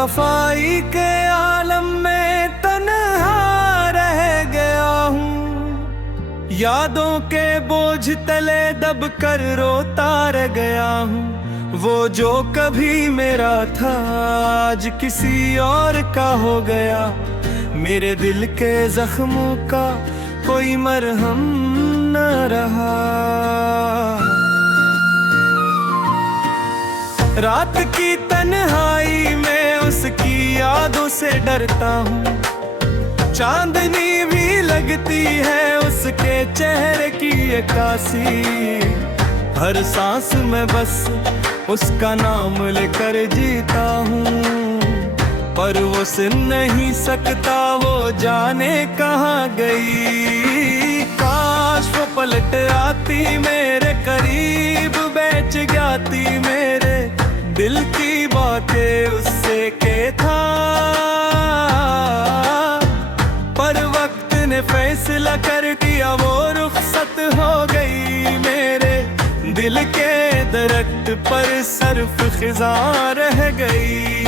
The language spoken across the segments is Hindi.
बेवफाई के आलम में तन्हा रह गया हूँ, यादों के बोझ तले दब कर रोता रह गया हूँ। वो जो कभी मेरा था आज किसी और का हो गया, मेरे दिल के जख्मों का कोई मरहम न रहा। रात की तन्हाई में उसकी यादों से डरता हूँ, चांदनी भी लगती है उसके चेहरे की अक्कासी। हर सांस में बस उसका नाम लेकर जीता हूँ, पर वो सुन नहीं सकता, वो जाने कहाँ गई। काश वो पलट आती, मेरे करीब बैठ जाती, मेरे दिल की बातें उससे के था। पर वक्त ने फैसला कर दिया, वो रुखसत हो गई। मेरे दिल के दरख्त पर सिर्फ खिज़ां रह गई।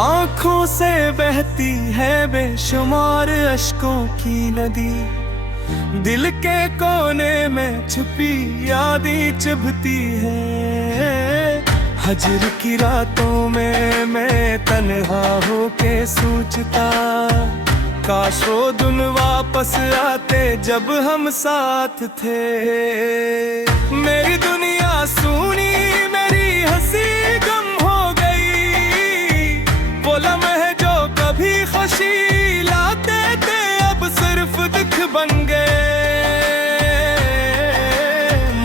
आँखों से बहती है बेशुमार अश्कों की नदी, दिल के कोने में छुपी यादें चुभती है। हजर की रातों में मैं तन्हा होके सोचता, काश वो दिन वापस आते जब हम साथ थे। मेरी दुनिया सूनी, मेरी हंसी गम हो गई। वो लम्हे जो कभी खुशी लाते थे अब सिर्फ दुख बन गए।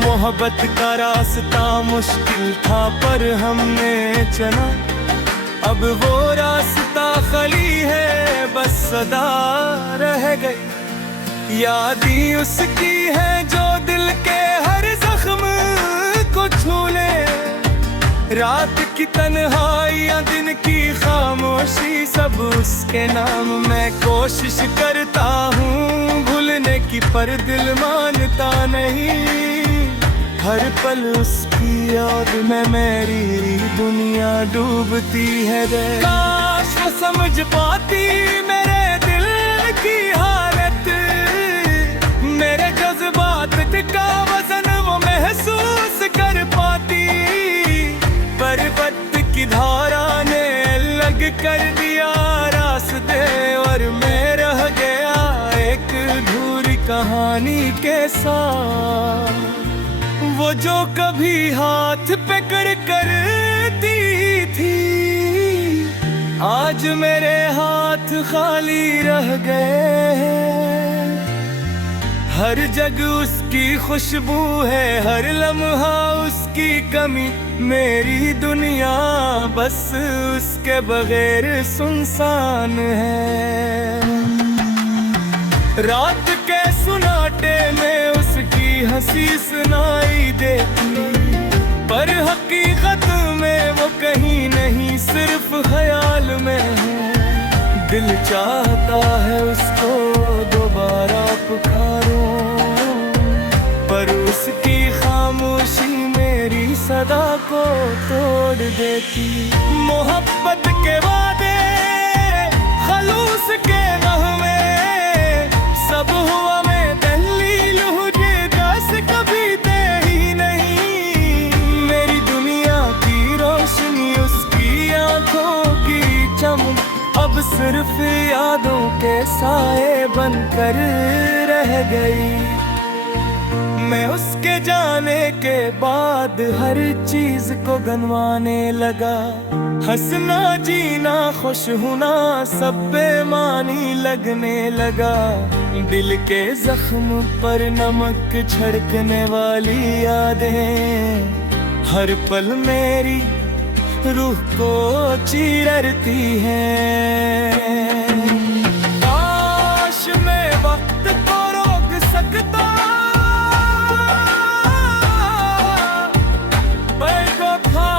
मोहब्बत का रास्ता मुश्किल था पर हमने चला, अब वो रास्ता खाली है, बस सदा रह गई। यादें उसकी है जो दिल के हर जख्म को छू ले। रात की तन्हाइयाँ, दिन की खामोशी, सब उसके नाम। मैं कोशिश करता हूँ भूलने की पर दिल मानता नहीं। हर पल उसकी याद में मेरी दुनिया डूबती है। काश वो समझ पाती मेरे दिल की हालत, मेरे जज्बात का वजन वो महसूस कर पाती। पर वक्त की धारा ने अलग कर दिया रास्ते, और मैं रह गया एक अधूरी कहानी के साथ। वो जो कभी हाथ पकड़ करती थी, आज मेरे हाथ खाली रह गए हैं। हर जगह उसकी खुशबू है, हर लम्हा उसकी कमी। मेरी दुनिया बस उसके बगैर सुनसान है। रात के सुनाटे में उसकी हंसी सुनाई देती, पर हकीकत में वो कहीं नहीं, सिर्फ ख्याल में है। दिल चाहता है उसको दोबारा पुकारूं, पर उसकी खामोशी मेरी सदा को तोड़ देती। मोहब्बत के वादे, खलूस के नगमे, सब हुआ मैं दलील हूँ ये दस कभी दे ही नहीं। मेरी दुनिया की रोशनी, उसकी आंखों की चमक, अब सिर्फ यादों के साए बनकर रह गई। मैं उसके जाने के बाद हर चीज को गनवाने लगा। हंसना जीना खुश होना सब बेमानी लगने लगा। दिल के जख्म पर नमक छिड़कने वाली यादें हर पल मेरी रूह को चीरती हैं। काश मैं वक्त को रोक सकता, पर को था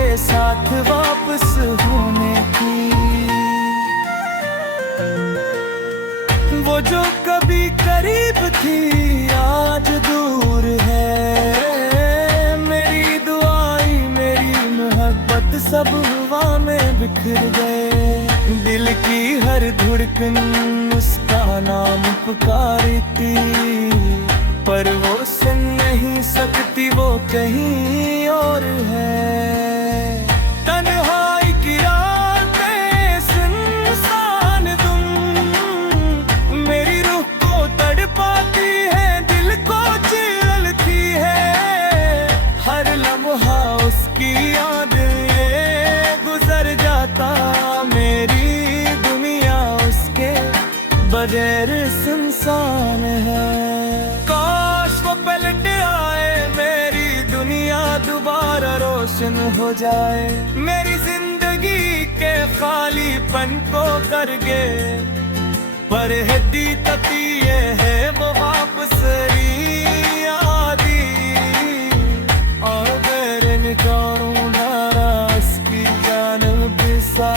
के साथ वापस होने की। वो जो कभी करीब थी आज दूर है। मेरी दुआई मेरी मोहब्बत सब हवा में बिखर गए। दिल की हर धड़कन उसका नाम पुकारती, पर वो सुन नहीं सकती, वो कहीं और है। तन्हाई की रातें सुनसान तुम मेरी रूह को तड़पाती है, दिल को चिरलती है। हर लम्हा उसकी याद ये गुजर जाता, मेरी दुनिया उसके बगैर सुनसान है। काश वो पलट आए, मेरी दुनिया दोबारा रोशन हो जाए। मेरी जिंदगी के खालीपन को कर गे, पर हड्डी तती ये है वो वापस आदि। अगर निकालूं नारा उसकी जान बिसा।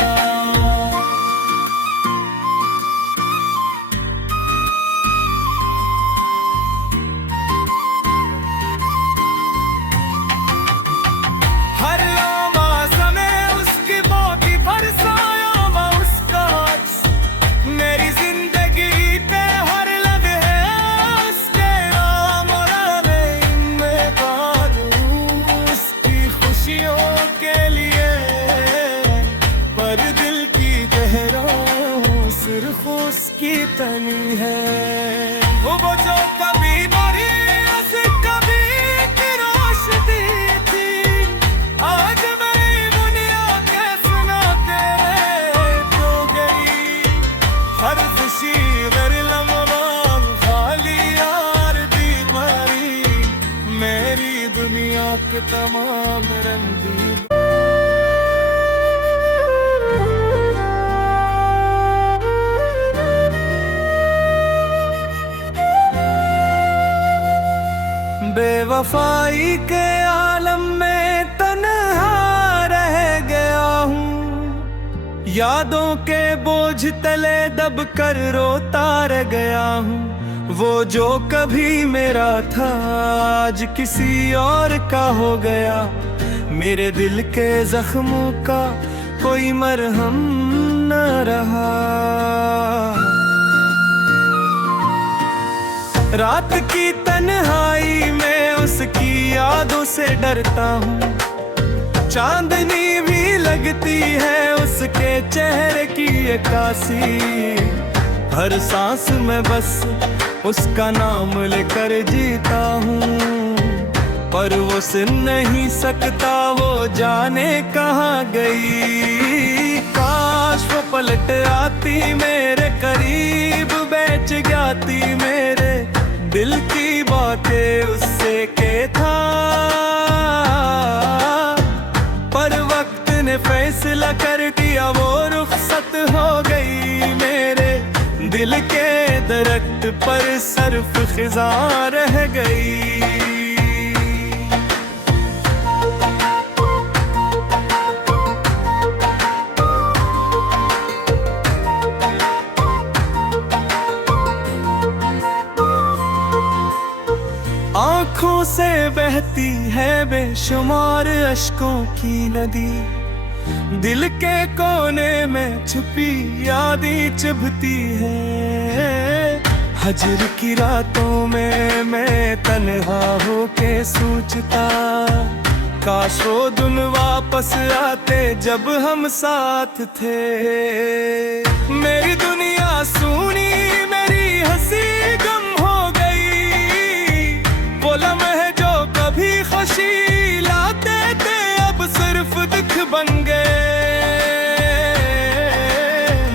उसकी तनी है वो जो कभी मरी कभी की रोशनी थी। आज मेरी दुनिया के सुनाते तो गई, हर खुशी हर लम्हा खाली यार बीमारी। मेरी दुनिया के तमाम रंगी बेवफाई के आलम में तन्हा रह गया हूँ। यादों के बोझ तले दब कर रोता रह गया हूँ। वो जो कभी मेरा था आज किसी और का हो गया। मेरे दिल के जख्मों का कोई मरहम न रहा। रात की तन्हाई में उसकी यादों से डरता हूँ। चांदनी भी लगती है उसके चेहरे की अक्कासी। हर सांस में बस उसका नाम लेकर जीता हूँ, पर वो सुन नहीं सकता, वो जाने कहाँ गई। काश वो पलट आती, मेरे करीब बैठ जाती, मेरे दिल की बातें उससे के था। पर वक्त ने फैसला कर दिया, वो रुखसत हो गई। मेरे दिल के दरख्त पर सर्फ खिज़ां रह गई। आँखों से बहती है बेशुमार अश्कों की नदी। दिल के कोने में छुपी यादें चुभती है। हजर की रातों में मैं तन्हा होके सोचता, काश वो दिन वापस आते जब हम साथ थे। मेरी दुनिया सूनी, मेरी हंसी गम हो गई। वो लम्हे जो कभी खुशी लाते थे अब सिर्फ दुख बन गए।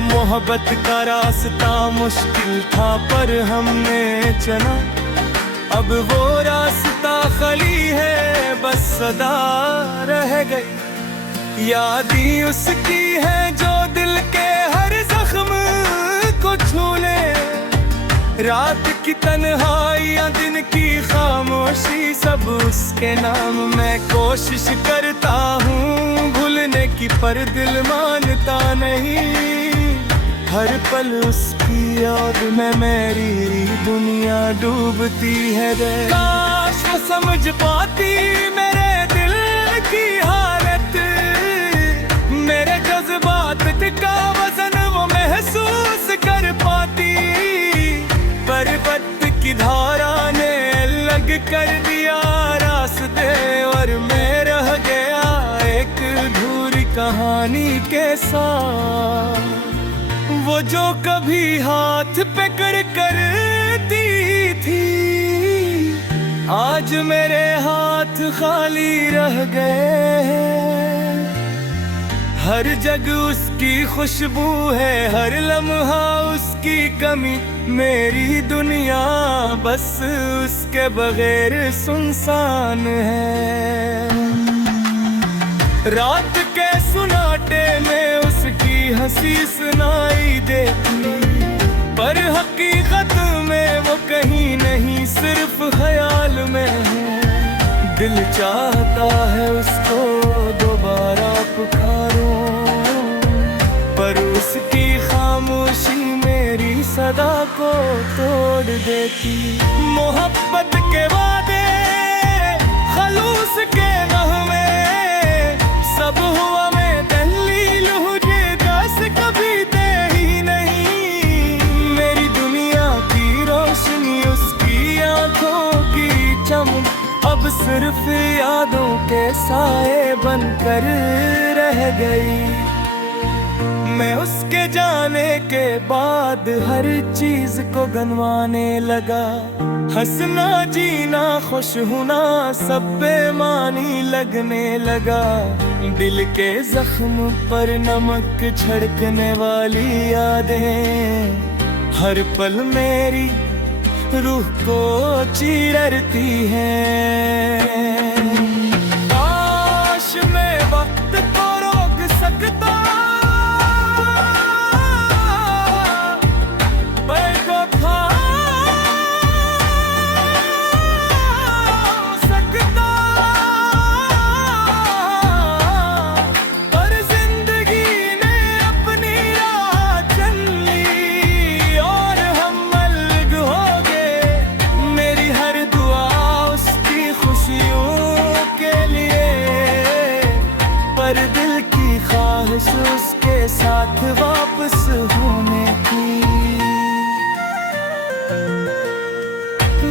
मोहब्बत का रास्ता मुश्किल था पर हमने चला, अब वो रास्ता खाली है बस सदा रह गई। यादें उसकी है जो दिल के हर जख्म को छू ले। रात की तन्हाइयाँ दिन की खामोशी सब उसके नाम मैं कोशिश करता हूँ। की पर दिल मानता नहीं। हर पल उसकी याद में मेरी दुनिया डूबती है रे। काश वो समझ पाती मेरे दिल की हालत, मेरे जज्बात का वजन वो महसूस कर पाती। पर वक्त की धारा ने अलग कर दिया रास्ते, और मैं रह गया एक अधूरी कहानी के साथ। वो जो कभी हाथ पकड़ करती थी, आज मेरे हाथ खाली रह गए। हर जगह उसकी खुशबू है, हर लम्हा उसकी कमी। मेरी दुनिया बस उसके बगैर सुनसान है। रात के सुनाटे में उसकी हंसी सुनाई देती, पर हकीकत में वो कहीं नहीं, सिर्फ ख्याल में है। दिल चाहता है उसको दोबारा पुकारूं, पर उसकी खामोशी मेरी सदा को तोड़ देती। मोहब्बत के वादे, खलूस के नगमे, सब हुआ मैं दलील हूँ ये दस कभी दे ही नहीं। मेरी दुनिया की रोशनी, उसकी आंखों की चमक, अब सिर्फ यादों के साए बनकर रह गई। मैं उसके जाने के बाद हर चीज को गनवाने लगा। हंसना जीना खुश होना सब बेमानी लगने लगा। दिल के जख्म पर नमक छिड़कने वाली यादें हर पल मेरी रूह को चीरती हैं। काश मैं वक्त को रोक सकता, उसके साथ वापस होने की।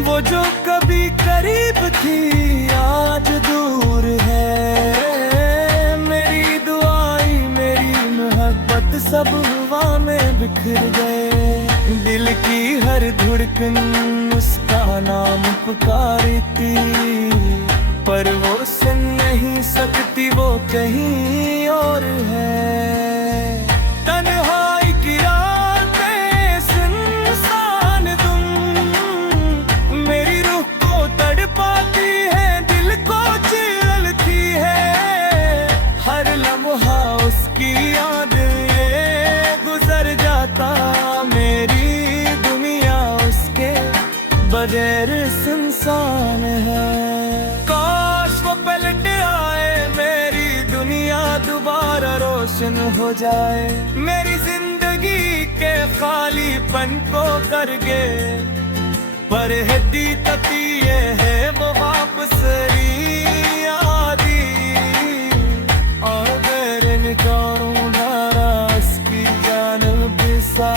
वो जो कभी करीब थी आज दूर है। मेरी दुआई मेरी मोहब्बत सब हवा में बिखर गए। दिल की हर धड़कन उसका नाम पुकारती, पर वो सुन नहीं सकती, वो कहीं और है। तन्हाई की रातें सुनसान तुम मेरी रूह को तड़पाती है, दिल को चिरलती है। हर लम्हा उसकी याद ये गुजर जाता, मेरी दुनिया उसके बगैर सुनसान है। पलट आए मेरी दुनिया दोबारा रोशन हो जाए। मेरी जिंदगी के खालीपन को करके पर हदी तकी ये है वो वापस आदि। अगर निकालूं नाराज की जानब सा,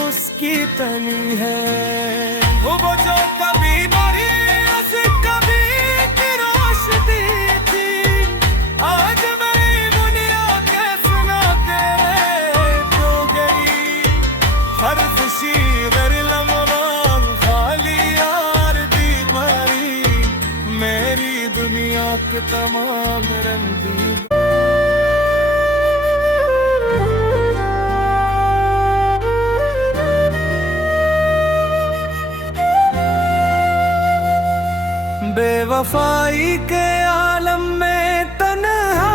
उसकी तनी है। वो जो कभी मरी उसे कभी की रोशनी थी, आज मेरी दुनिया के सुना के जो गई। हर खुशी हर लम्हा खाली यार दी मरी, मेरी दुनिया के तमाम रंगीन। बेवफाई के आलम में तन्हा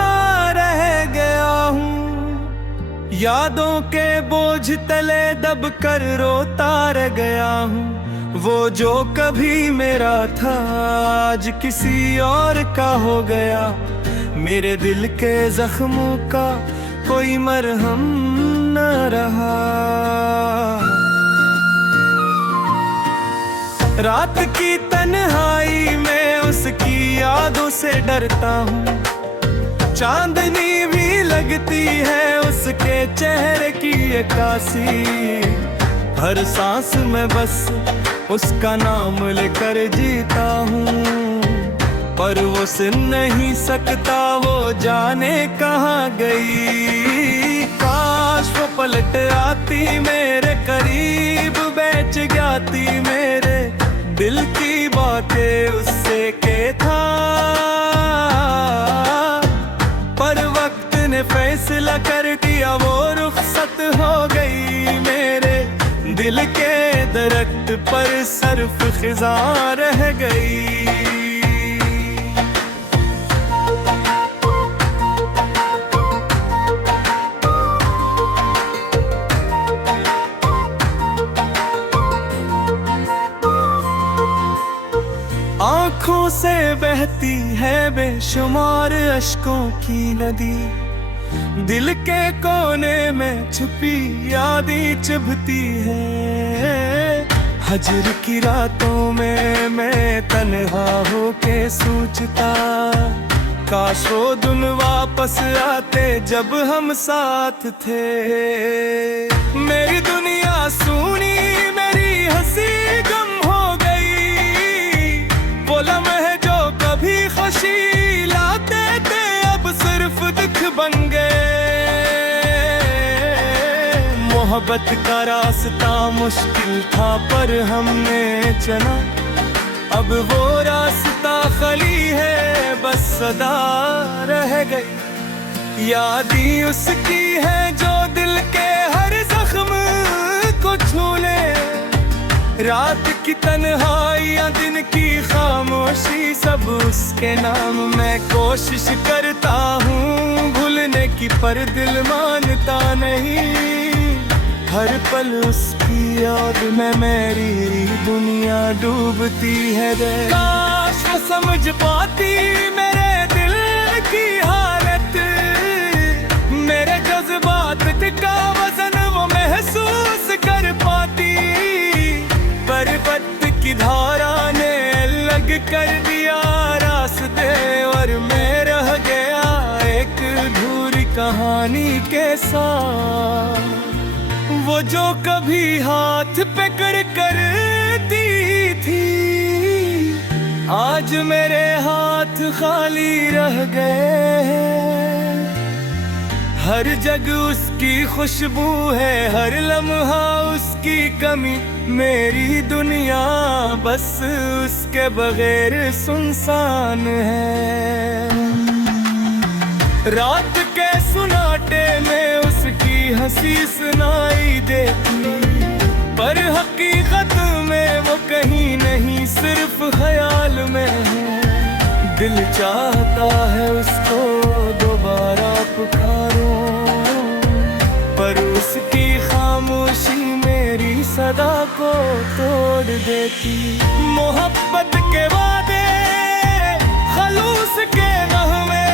रह गया हूँ, यादों के बोझ तले दब कर रोता रह गया हूँ। वो जो कभी मेरा था आज किसी और का हो गया। मेरे दिल के जख्मों का कोई मरहम न रहा। रात की तन्हाई में उसकी यादों से डरता हूँ। चांदनी भी लगती है उसके चेहरे की अक्कासी। हर सांस में बस उसका नाम लेकर जीता हूँ, पर वो सुन नहीं सकता, वो जाने कहाँ गई। काश वो पलट आती मेरे करीब, बैठ जाती मेरे दिल की बातें उससे के था। पर वक्त ने फैसला कर दिया, वो रुखसत हो गई। मेरे दिल के दरख्त पर सर्फ खिज़ां रह गई। आँखों से बहती है बेशुमार अश्कों की नदी। दिल के कोने में छुपी यादें चुभती है। हजर की रातों में मैं तन्हा होके सोचता, काश वो दिन वापस आते जब हम साथ थे। मेरी दुनिया सुनी, मेरी हंसी गम हो गई। वो लम्हे जो कभी खुशी लाते थे अब सिर्फ दुख बन गए। मोहब्बत का रास्ता मुश्किल था पर हमने चला, अब वो रास्ता खाली है, बस सदा रह गई। यादें उसकी है जो दिल के हर जख्म को छू ले। रात की तन्हाइयाँ, दिन की खामोशी, सब उसके नाम। मैं कोशिश करता हूँ भूलने की पर दिल मानता नहीं। हर पल उसकी याद में मेरी दुनिया डूबती है। काश वो समझ पाती मेरे दिल की हालत, मेरे जज्बात का वजन वो महसूस कर पाती। पर वक्त की धारा ने अलग कर दिया रास्ते, और मैं रह गया एक अधूरी कहानी के साथ। वो जो कभी हाथ पकड़ करती थी, आज मेरे हाथ खाली रह गए। हर जगह उसकी खुशबू है, हर लम्हा उसकी कमी। मेरी दुनिया बस उसके बगैर सुनसान है। रात के सुनाटे में उसकी हंसी सुनाई देती, पर हकीकत में वो कहीं नहीं, सिर्फ ख्याल में है। दिल चाहता है उसको दोबारा पुकारूं, पर उसकी खामोशी मेरी सदा को तोड़ देती। मोहब्बत के वादे, खलूस के नगमे,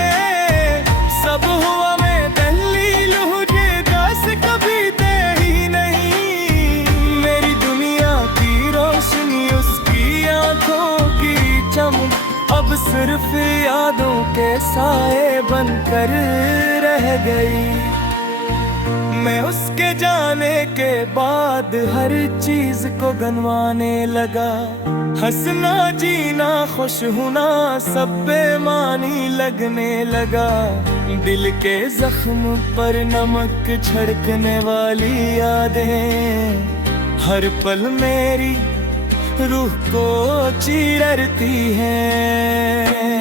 सब हुआ मैं दलील हूँ दस कभी दे ही नहीं। मेरी दुनिया की रोशनी, उसकी आंखों की चमक, अब सिर्फ यादों के साए बनकर रह गई। मैं उसके जाने के बाद हर चीज को गनवाने लगा। हंसना जीना खुश होना सब बेमानी लगने लगा। दिल के जख्म पर नमक छिड़कने वाली यादें हर पल मेरी रूह को चीरती हैं।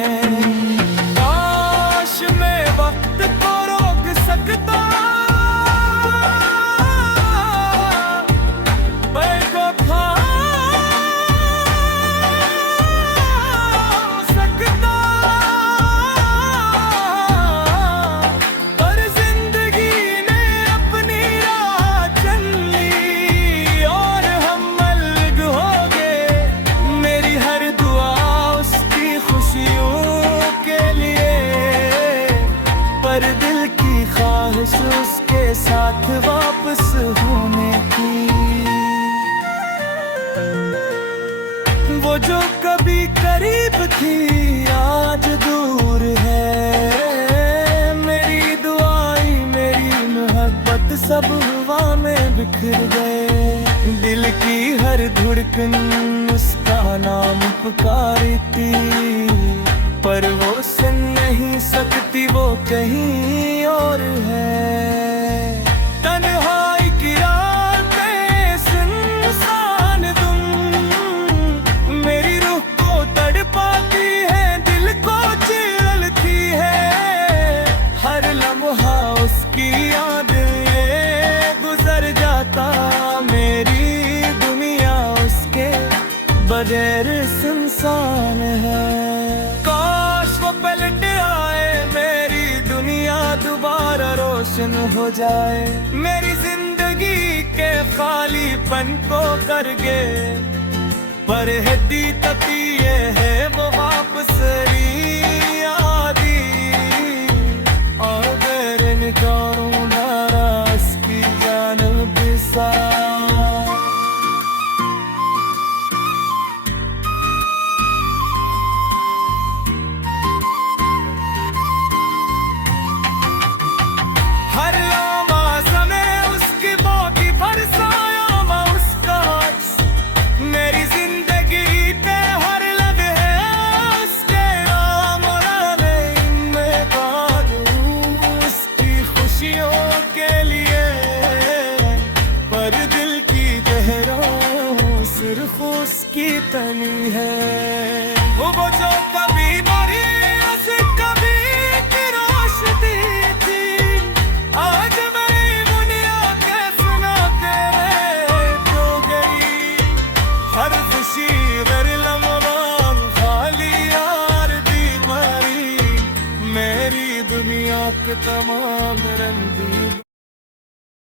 बिखर गए। दिल की हर धड़कन उसका नाम पुकारती, पर वो सुन नहीं सकती, वो कहीं और है। तन्हाई की रातें सुनसान तुम, मेरी रूह को तड़पाती है, दिल को चिढ़ती है। हर लम्हा उसकी याद ये गुजर जाता, मेरी दुनिया उसके बगैर सुनसान है। काश वो पलट आए, मेरी दुनिया दोबारा रोशन हो जाए। मेरी जिंदगी के खालीपन को करके पर हदी तकी ये है वो वापस आदी। अगर इनकारों नाराज की जान पिसा, हर लम्हा में उसकी बाकी फरसाया मैं उसका अक्स। मेरी जिंदगी पे हर लम्हे उसके नाम रहे, मैं कादूं उसकी खुशियों के लिए, पर दिल की गहराई सिर्फ उसकी तनी है। वो जो कभी मरी ऐसे कभी की रोशनी थी, आज मेरी दुनिया के सुना के तो गई। हर खुशी हर लम्हा खाली यार दी मरी, मेरी दुनिया के तमाम रंगी